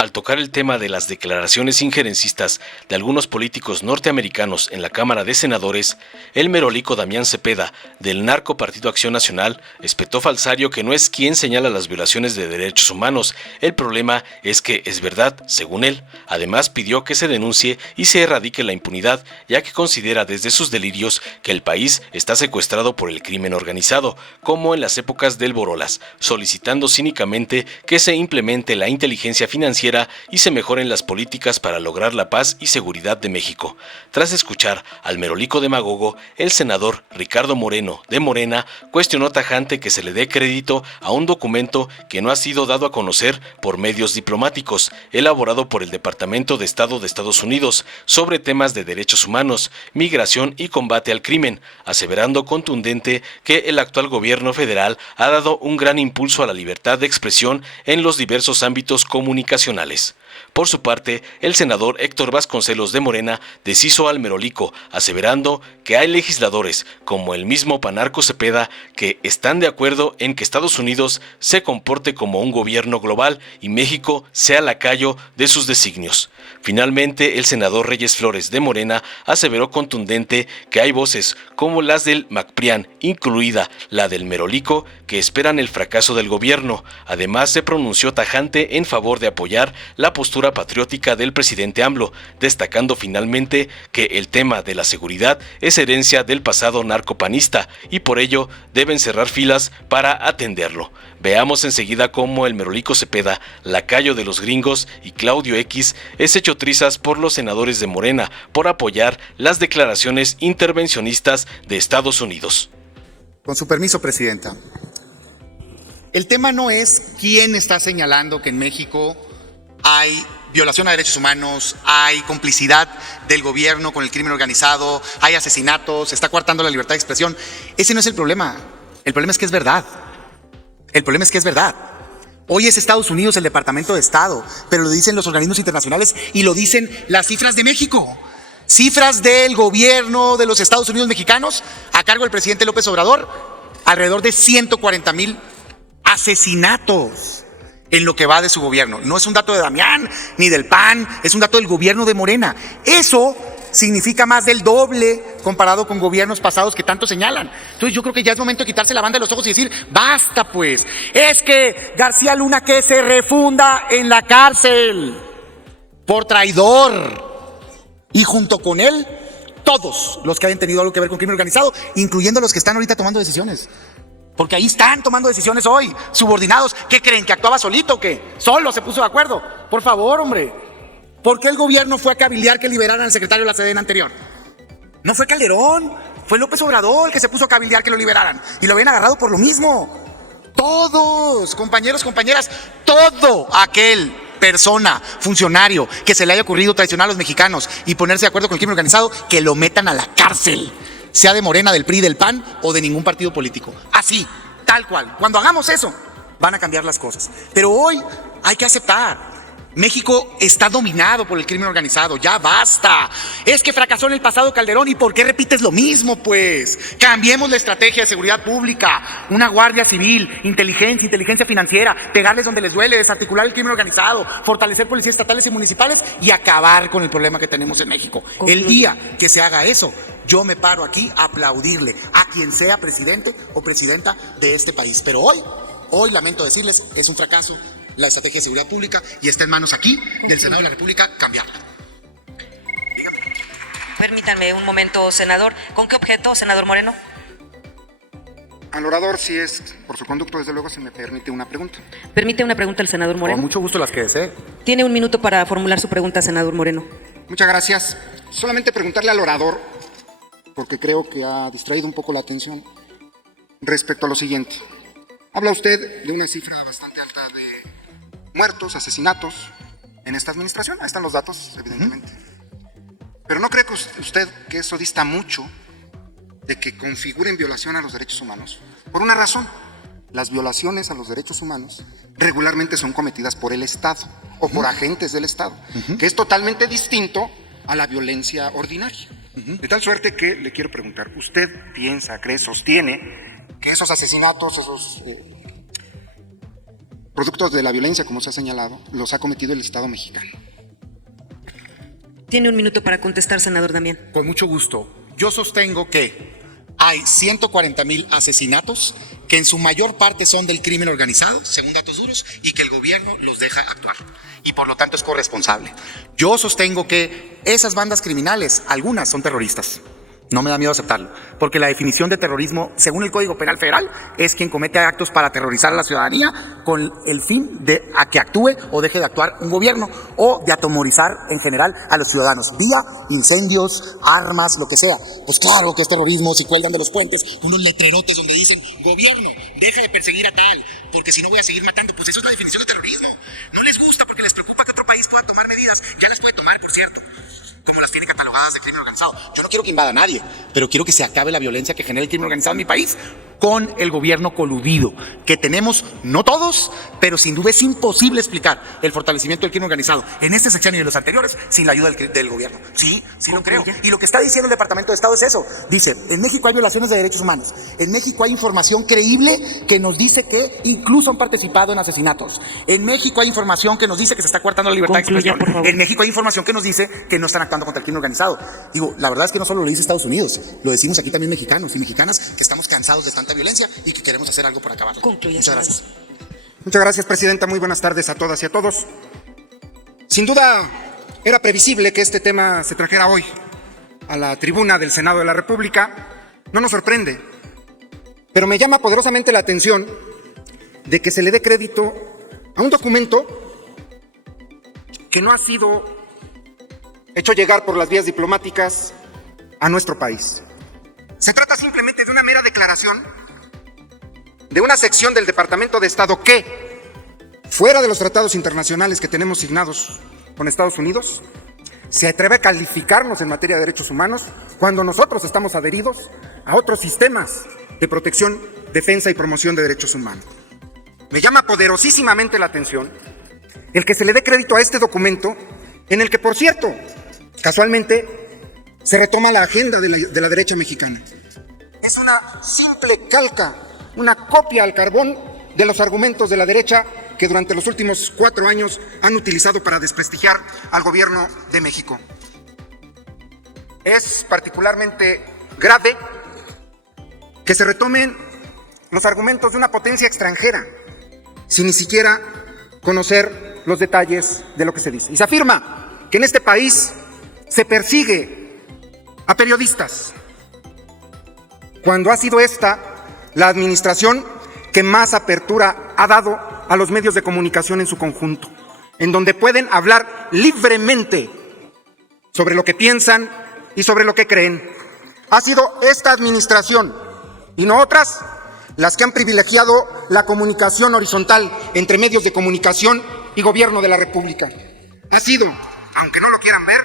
Al tocar el tema de las declaraciones injerencistas de algunos políticos norteamericanos en la Cámara de Senadores, el merolico Damián Cepeda, del narco Partido Acción Nacional, espetó Falsario que no es quien señala las violaciones de derechos humanos. El problema es que es verdad, según él. Además, pidió que se denuncie y se erradique la impunidad, ya que considera desde sus delirios que el país está secuestrado por el crimen organizado, como en las épocas del Borolas, solicitando cínicamente que se implemente la inteligencia financiera y se mejoren las políticas para lograr la paz y seguridad de México. Tras escuchar al merolico demagogo, el senador Ricardo Moreno, de Morena, cuestionó tajante que se le dé crédito a un documento que no ha sido dado a conocer por medios diplomáticos, elaborado por el Departamento de Estado de Estados Unidos, sobre temas de derechos humanos, migración y combate al crimen, aseverando contundente que el actual gobierno federal ha dado un gran impulso a la libertad de expresión en los diversos ámbitos comunicacionales. Por su parte, el senador Héctor Vasconcelos de Morena deshizo al merolico, aseverando que hay legisladores, como el mismo Panarco Cepeda, que están de acuerdo en que Estados Unidos se comporte como un gobierno global y México sea lacayo de sus designios. Finalmente, el senador Reyes Flores de Morena aseveró contundente que hay voces como las del MacPrián, incluida la del merolico, que esperan el fracaso del gobierno. Además, se pronunció tajante en favor de apoyar la postura patriótica del presidente AMLO, destacando finalmente que el tema de la seguridad es herencia del pasado narcopanista y por ello deben cerrar filas para atenderlo. Veamos enseguida cómo el merolico Cepeda, lacayo de los gringos, y Claudio X es hecho trizas por los senadores de Morena por apoyar las declaraciones intervencionistas de Estados Unidos. Con su permiso, presidenta. El tema no es quién está señalando que en México hay violación a derechos humanos, hay complicidad del gobierno con el crimen organizado, hay asesinatos, se está coartando la libertad de expresión. Ese no es el problema. El problema es que es verdad. El problema es que es verdad. Hoy es Estados Unidos el Departamento de Estado, pero lo dicen los organismos internacionales y lo dicen las cifras de México. Cifras del gobierno de los Estados Unidos mexicanos, a cargo del presidente López Obrador, alrededor de 140,000 asesinatos en lo que va de su gobierno. No es un dato de Damián ni del PAN, es un dato del gobierno de Morena. Eso significa más del doble comparado con gobiernos pasados que tanto señalan. Entonces yo creo que ya es momento de quitarse la banda de los ojos y decir, basta pues, es que García Luna que se refunda en la cárcel por traidor y junto con él todos los que hayan tenido algo que ver con crimen organizado, incluyendo los que están ahorita tomando decisiones. Porque ahí están tomando decisiones hoy, subordinados. ¿Qué creen? ¿Que actuaba solito o qué? Solo se puso de acuerdo. Por favor, hombre. ¿Por qué el gobierno fue a cabildear que liberaran al secretario de la Sedena anterior? No fue Calderón, fue López Obrador el que se puso a cabildear que lo liberaran. Y lo habían agarrado por lo mismo. Todos, compañeros, compañeras, todo aquel persona, funcionario que se le haya ocurrido traicionar a los mexicanos y ponerse de acuerdo con el crimen organizado, que lo metan a la cárcel. Sea de Morena, del PRI, del PAN o de ningún partido político. Así, tal cual. Cuando hagamos eso, van a cambiar las cosas. Pero hoy hay que aceptar. México está dominado por el crimen organizado, ya basta. Es que fracasó en el pasado Calderón, ¿y por qué repites lo mismo, pues? Cambiemos la estrategia de seguridad pública, una guardia civil, inteligencia financiera, pegarles donde les duele, desarticular el crimen organizado, fortalecer policías estatales y municipales y acabar con el problema que tenemos en México. El día que se haga eso, yo me paro aquí a aplaudirle a quien sea presidente o presidenta de este país. Pero hoy lamento decirles, es un fracaso la estrategia de seguridad pública y está en manos aquí del Senado de la República cambiarla. Dígame. Permítanme un momento, senador. ¿Con qué objeto, senador Moreno? Al orador, si es por su conducto, desde luego, se me permite una pregunta. Permite una pregunta al senador Moreno. Con mucho gusto las que desee. Tiene un minuto para formular su pregunta, senador Moreno. Muchas gracias. Solamente preguntarle al orador, porque creo que ha distraído un poco la atención, respecto a lo siguiente. Habla usted de una cifra bastante alta de muertos, asesinatos en esta administración. Ahí están los datos, evidentemente. Pero ¿no cree que usted que eso dista mucho de que configuren violación a los derechos humanos? Por una razón, las violaciones a los derechos humanos regularmente son cometidas por el Estado o por agentes del Estado, que es totalmente distinto a la violencia ordinaria. De tal suerte que le quiero preguntar, ¿usted piensa, cree, sostiene que esos asesinatos, productos de la violencia, como se ha señalado, los ha cometido el Estado mexicano. Tiene un minuto para contestar, senador Damián. Con mucho gusto. Yo sostengo que hay 140,000 asesinatos que en su mayor parte son del crimen organizado, según datos duros, y que el gobierno los deja actuar. Y por lo tanto es corresponsable. Yo sostengo que esas bandas criminales, algunas son terroristas. No me da miedo aceptarlo, porque la definición de terrorismo, según el Código Penal Federal, es quien comete actos para aterrorizar a la ciudadanía con el fin de a que actúe o deje de actuar un gobierno, o de atemorizar en general a los ciudadanos, vía incendios, armas, lo que sea. Pues claro que es terrorismo si cuelgan de los puentes unos letrerotes donde dicen: gobierno, deja de perseguir a tal, porque si no voy a seguir matando. Pues eso es la definición de terrorismo. No les gusta porque les preocupa que otro país pueda tomar medidas, ya las puede tomar, por cierto, como las tiene catalogadas de crimen organizado. Yo no quiero que invada a nadie, pero quiero que se acabe la violencia que genera el crimen organizado en mi país con el gobierno coludido, que tenemos, no todos, pero sin duda es imposible explicar el fortalecimiento del crimen organizado en este sexenio y en los anteriores sin la ayuda del gobierno. Sí, sí lo creo. Y lo que está diciendo el Departamento de Estado es eso. Dice: en México hay violaciones de derechos humanos. En México hay información creíble que nos dice que incluso han participado en asesinatos. En México hay información que nos dice que se está coartando la libertad de expresión. En México hay información que nos dice que no están actuando contra el crimen organizado. Digo, la verdad es que no solo lo dice Estados Unidos, lo decimos aquí también mexicanos y mexicanas, que estamos cansados de tanta violencia y que queremos hacer algo por acabarla. Muchas gracias. Muchas gracias, presidenta. Muy buenas tardes a todas y a todos. Sin duda, era previsible que este tema se trajera hoy a la tribuna del Senado de la República. No nos sorprende, pero me llama poderosamente la atención de que se le dé crédito a un documento que no ha sido hecho llegar por las vías diplomáticas a nuestro país. Se trata simplemente de una mera declaración de una sección del Departamento de Estado que, fuera de los tratados internacionales que tenemos signados con Estados Unidos, se atreve a calificarnos en materia de derechos humanos cuando nosotros estamos adheridos a otros sistemas de protección, defensa y promoción de derechos humanos. Me llama poderosísimamente la atención el que se le dé crédito a este documento, en el que, por cierto, casualmente, se retoma la agenda de la derecha mexicana. Es una simple calca, una copia al carbón de los argumentos de la derecha que durante los últimos 4 años han utilizado para desprestigiar al gobierno de México. Es particularmente grave que se retomen los argumentos de una potencia extranjera sin ni siquiera conocer los detalles de lo que se dice. Y se afirma que en este país se persigue a periodistas, cuando ha sido esta la administración que más apertura ha dado a los medios de comunicación en su conjunto, en donde pueden hablar libremente sobre lo que piensan y sobre lo que creen. Ha sido esta administración, y no otras, las que han privilegiado la comunicación horizontal entre medios de comunicación y gobierno de la República. Ha sido, aunque no lo quieran ver,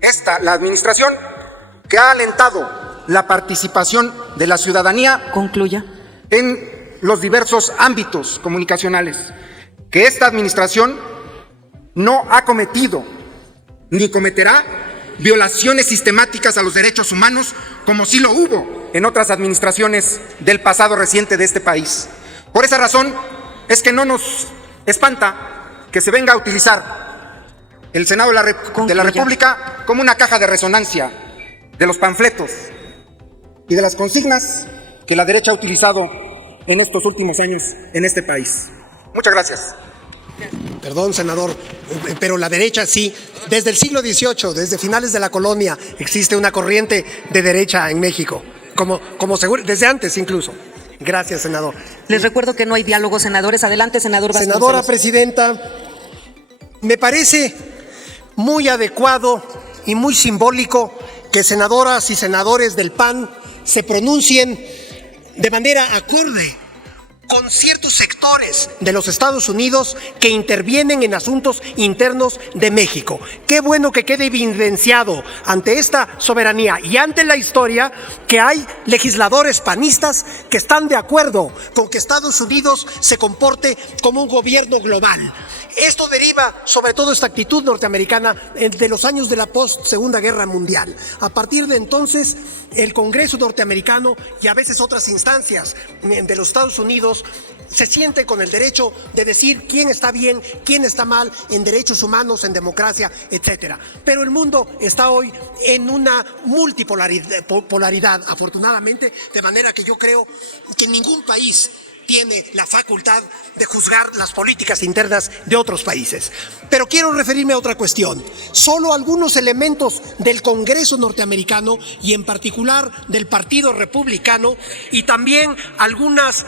esta la administración que ha alentado la participación de la ciudadanía. Concluya. En los diversos ámbitos comunicacionales, que esta administración no ha cometido ni cometerá violaciones sistemáticas a los derechos humanos, como sí lo hubo en otras administraciones del pasado reciente de este país. Por esa razón es que no nos espanta que se venga a utilizar el Senado de la República como una caja de resonancia de los panfletos y de las consignas que la derecha ha utilizado en estos últimos años en este país. Muchas gracias. Perdón, senador, pero la derecha sí. Desde el siglo XVIII, desde finales de la colonia, existe una corriente de derecha en México, como seguro, desde antes incluso. Gracias, senador. Les recuerdo que no hay diálogo, senadores. Adelante, senador Vasconcelos. Senadora presidenta, me parece muy adecuado y muy simbólico que senadoras y senadores del PAN se pronuncien de manera acorde con ciertos sectores de los Estados Unidos que intervienen en asuntos internos de México. Qué bueno que quede evidenciado ante esta soberanía y ante la historia que hay legisladores panistas que están de acuerdo con que Estados Unidos se comporte como un gobierno global. Esto deriva, sobre todo esta actitud norteamericana, de los años de la post-Segunda Guerra Mundial. A partir de entonces, el Congreso norteamericano y a veces otras instancias de los Estados Unidos mexicanos se sienten con el derecho de decir quién está bien, quién está mal en derechos humanos, en democracia, etcétera. Pero el mundo está hoy en una multipolaridad, afortunadamente, de manera que yo creo que ningún país tiene la facultad de juzgar las políticas internas de otros países. Pero quiero referirme a otra cuestión. Solo algunos elementos del Congreso norteamericano y en particular del Partido Republicano y también algunas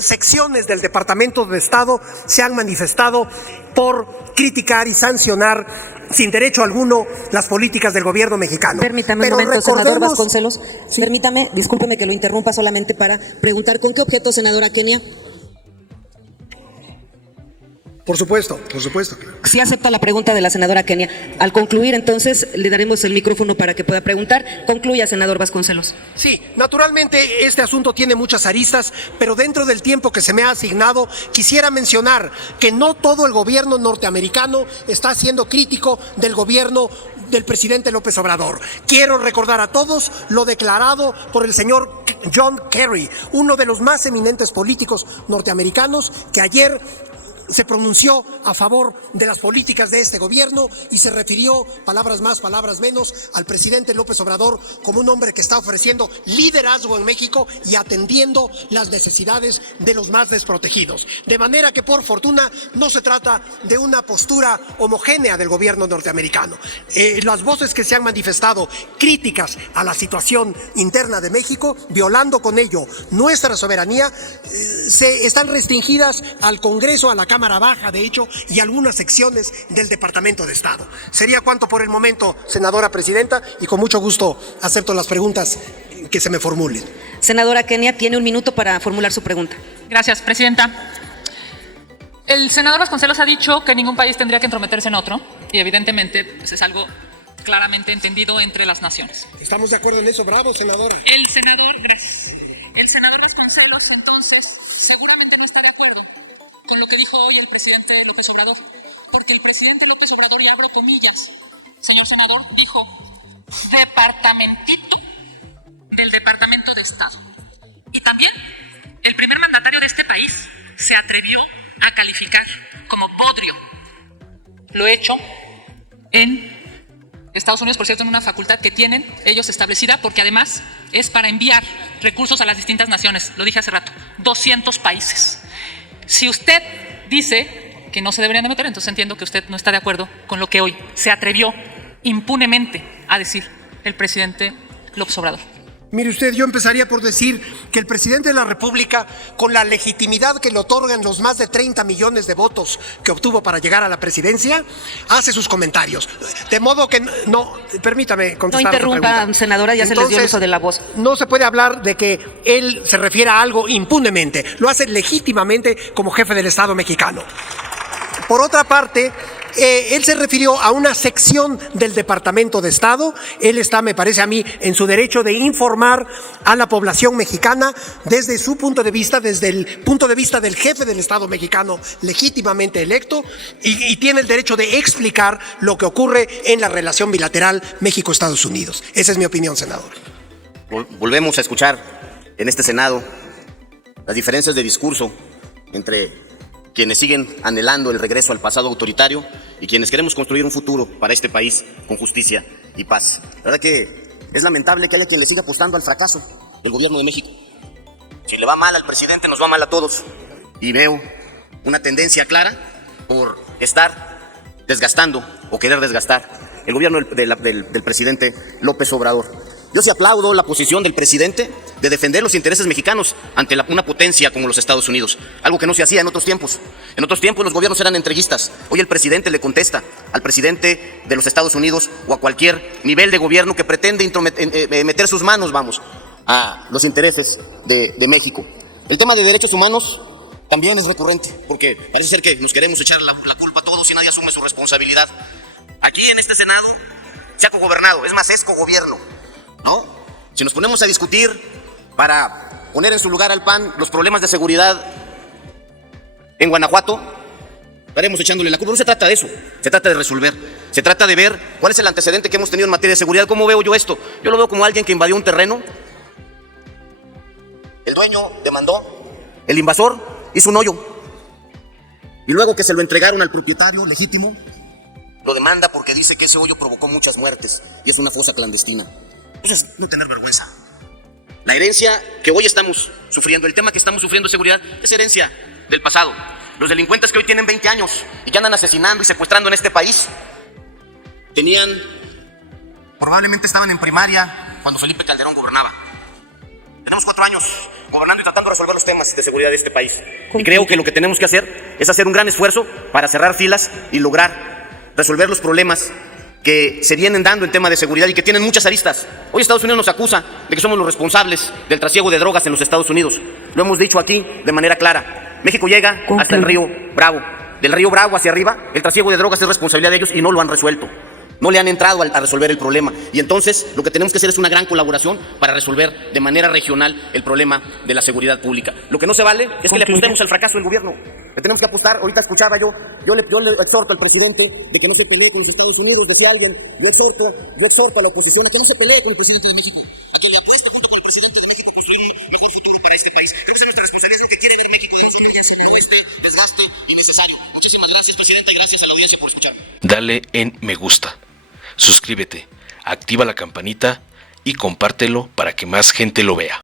secciones del Departamento de Estado se han manifestado por criticar y sancionar sin derecho alguno las políticas del gobierno mexicano. Permítame un momento, senador Vasconcelos. Sí. Permítame, discúlpeme que lo interrumpa solamente para preguntar ¿con qué objeto, senadora Kenia? Por supuesto. Sí acepta la pregunta de la senadora Kenia. Al concluir, entonces, le daremos el micrófono para que pueda preguntar. Concluya, senador Vasconcelos. Sí, naturalmente este asunto tiene muchas aristas, pero dentro del tiempo que se me ha asignado, quisiera mencionar que no todo el gobierno norteamericano está siendo crítico del gobierno del presidente López Obrador. Quiero recordar a todos lo declarado por el señor John Kerry, uno de los más eminentes políticos norteamericanos, que ayer se pronunció a favor de las políticas de este gobierno y se refirió, palabras más, palabras menos, al presidente López Obrador como un hombre que está ofreciendo liderazgo en México y atendiendo las necesidades de los más desprotegidos. De manera que, por fortuna, no se trata de una postura homogénea del gobierno norteamericano. Las voces que se han manifestado críticas a la situación interna de México, violando con ello nuestra soberanía, se están restringidas al Congreso, a la Cámara Baja, de hecho, y algunas secciones del Departamento de Estado. Sería cuanto por el momento, senadora presidenta, y con mucho gusto acepto las preguntas que se me formulen. Senadora Kenia, tiene un minuto para formular su pregunta. Gracias, presidenta. El senador Vasconcelos ha dicho que ningún país tendría que entrometerse en otro, y evidentemente pues, es algo claramente entendido entre las naciones. ¿Estamos de acuerdo en eso? Bravo, senadora. El senador Vasconcelos, entonces, seguramente no está de acuerdo con lo que dijo hoy el presidente López Obrador, porque el presidente López Obrador, y abro comillas, señor senador, dijo departamentito del Departamento de Estado. Y también el primer mandatario de este país se atrevió a calificar como bodrio lo hecho en Estados Unidos, por cierto, en una facultad que tienen ellos establecida, porque además es para enviar recursos a las distintas naciones, lo dije hace rato, 200 países. Si usted dice que no se deberían de meter, entonces entiendo que usted no está de acuerdo con lo que hoy se atrevió impunemente a decir el presidente López Obrador. Mire usted, yo empezaría por decir que el presidente de la República, con la legitimidad que le otorgan los más de 30 millones de votos que obtuvo para llegar a la presidencia, hace sus comentarios. De modo que no, permítame contestar. No interrumpa, senadora, ya entonces, se les dio el uso de la voz. No se puede hablar de que él se refiera a algo impunemente. Lo hace legítimamente como jefe del Estado mexicano. Por otra parte, él se refirió a una sección del Departamento de Estado. Él está, me parece a mí, en su derecho de informar a la población mexicana desde su punto de vista, desde el punto de vista del jefe del Estado mexicano legítimamente electo, y tiene el derecho de explicar lo que ocurre en la relación bilateral México-Estados Unidos. Esa es mi opinión, senador. Volvemos a escuchar en este Senado las diferencias de discurso entre quienes siguen anhelando el regreso al pasado autoritario y quienes queremos construir un futuro para este país con justicia y paz. La verdad que es lamentable que haya quien le siga apostando al fracaso del gobierno de México. Si le va mal al presidente, nos va mal a todos. Y veo una tendencia clara por estar desgastando o querer desgastar el gobierno del presidente López Obrador. Yo sí aplaudo la posición del presidente de defender los intereses mexicanos ante una potencia como los Estados Unidos, algo que no se hacía en otros tiempos. En otros tiempos los gobiernos eran entreguistas. Hoy el presidente le contesta al presidente de los Estados Unidos o a cualquier nivel de gobierno que pretende meter sus manos, a los intereses de México. El tema de derechos humanos también es recurrente, porque parece ser que nos queremos echar la culpa a todos y nadie asume su responsabilidad. Aquí en este Senado se ha cogobernado, es más, es cogobierno, ¿no? Si nos ponemos a discutir para poner en su lugar al PAN los problemas de seguridad en Guanajuato, estaremos echándole la culpa. No se trata de eso, se trata de resolver, se trata de ver cuál es el antecedente que hemos tenido en materia de seguridad. ¿Cómo veo yo esto? Yo lo veo como alguien que invadió un terreno, el dueño demandó El invasor hizo un hoyo. Y luego que se lo entregaron al propietario legítimo, lo demanda porque dice que ese hoyo provocó muchas muertes y es una fosa clandestina. Eso es no tener vergüenza. La herencia que hoy estamos sufriendo, el tema que estamos sufriendo de seguridad, es herencia del pasado. Los delincuentes que hoy tienen 20 años y que andan asesinando y secuestrando en este país, probablemente estaban en primaria cuando Felipe Calderón gobernaba. Tenemos 4 años gobernando y tratando de resolver los temas de seguridad de este país. Y creo que lo que tenemos que hacer es hacer un gran esfuerzo para cerrar filas y lograr resolver los problemas que se vienen dando en tema de seguridad y que tienen muchas aristas. Hoy Estados Unidos nos acusa de que somos los responsables del trasiego de drogas en los Estados Unidos. Lo hemos dicho aquí de manera clara. México llega hasta el río Bravo. Del río Bravo hacia arriba, el trasiego de drogas es responsabilidad de ellos y no lo han resuelto. No le han entrado a resolver el problema. Y entonces lo que tenemos que hacer es una gran colaboración para resolver de manera regional el problema de la seguridad pública. Lo que no se vale es que le apostemos al fracaso del gobierno. Le tenemos que apostar. Ahorita escuchaba yo le exhorto al presidente de que no se pelee con los Estados Unidos, decía alguien. Yo exhorto a la oposición de que no se pelee con el presidente de México. Que le apuesta junto con el presidente de México construir un mejor futuro para este país. Esa es nuestra responsabilidad, que quiere ver México de una forma sin este desgaste innecesario. Muchísimas gracias, presidenta, y gracias a la audiencia por escucharme. Dale en me gusta. Suscríbete, activa la campanita y compártelo para que más gente lo vea.